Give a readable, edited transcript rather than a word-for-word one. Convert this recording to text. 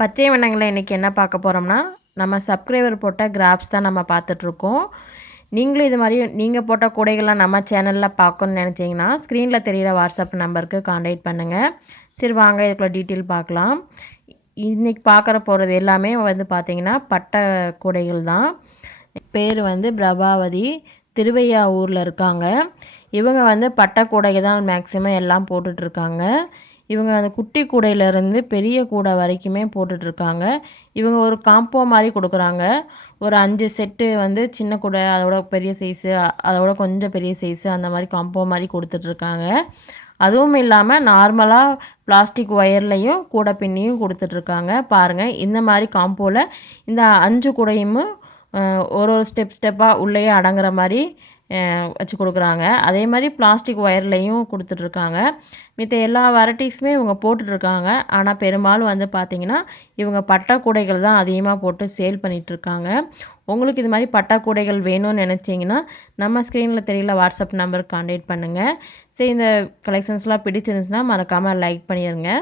பச்சை வண்ணங்களில் இன்றைக்கி என்ன பார்க்க போகிறோம்னா, நம்ம சப்ஸ்கிரைபர் போட்ட கிராஃப்ஸ் தான் நம்ம பார்த்துட்ருக்கோம். நீங்களும் இது மாதிரி நீங்கள் போட்ட கூடைகள்லாம் நம்ம சேனலில் பார்க்கணுன்னு நினச்சிங்கன்னா, ஸ்க்ரீனில் தெரிகிற வாட்ஸ்அப் நம்பருக்கு கான்டாக்ட் பண்ணுங்கள். சரி வாங்க இதுக்குள்ள டீட்டெயில் பார்க்கலாம். இன்றைக்கி போகிறது எல்லாமே வந்து பார்த்திங்கன்னா பட்டை கூடைகள் தான். பேர் வந்து பிரபாவதி, திருவையாவூரில் இருக்காங்க. இவங்க வந்து பட்டை கூடைகள் தான் மேக்ஸிமம் எல்லாம் போட்டுட்ருக்காங்க. இவங்க அந்த குட்டி கூடையிலேருந்து பெரிய கூடை வரைக்குமே போட்டுட்ருக்காங்க. இவங்க ஒரு காம்போ மாதிரி கொடுக்குறாங்க. ஒரு 5 செட்டு வந்து சின்ன கூடை, அதோட பெரிய சைஸு, அதோட கொஞ்சம் பெரிய சைஸு, அந்த மாதிரி காம்போ மாதிரி கொடுத்துட்ருக்காங்க. அதுவும் இல்லாமல் நார்மலாக பிளாஸ்டிக் ஒயர்லேயும் கூடை பின்னியும் கொடுத்துட்ருக்காங்க. பாருங்கள், இந்த மாதிரி காம்போவில் இந்த 5 கூடையும் ஒரு ஸ்டெப்பாக உள்ளேயே அடங்குற மாதிரி வச்சு கொடுக்குறாங்க. அதே மாதிரி பிளாஸ்டிக் ஒயர்லேயும் கொடுத்துட்ருக்காங்க. மித்த எல்லா வெரைட்டிஸுமே இவங்க போட்டுட்ருக்காங்க. ஆனால் பெரும்பாலும் வந்து பார்த்திங்கன்னா இவங்க பட்டை கூடைகள் தான் அதிகமாக போட்டு சேல் பண்ணிகிட்ருக்காங்க. உங்களுக்கு இது மாதிரி பட்டை கூடைகள் வேணும்னு நினச்சிங்கன்னா நம்ம ஸ்க்ரீனில் தெரியல வாட்ஸ்அப் நம்பருக்கு கான்டாக்ட் பண்ணுங்கள். சரி, இந்த கலெக்ஷன்ஸ்லாம் பிடிச்சிருந்துச்சுன்னா மறக்காமல் லைக் பண்ணிடுங்க.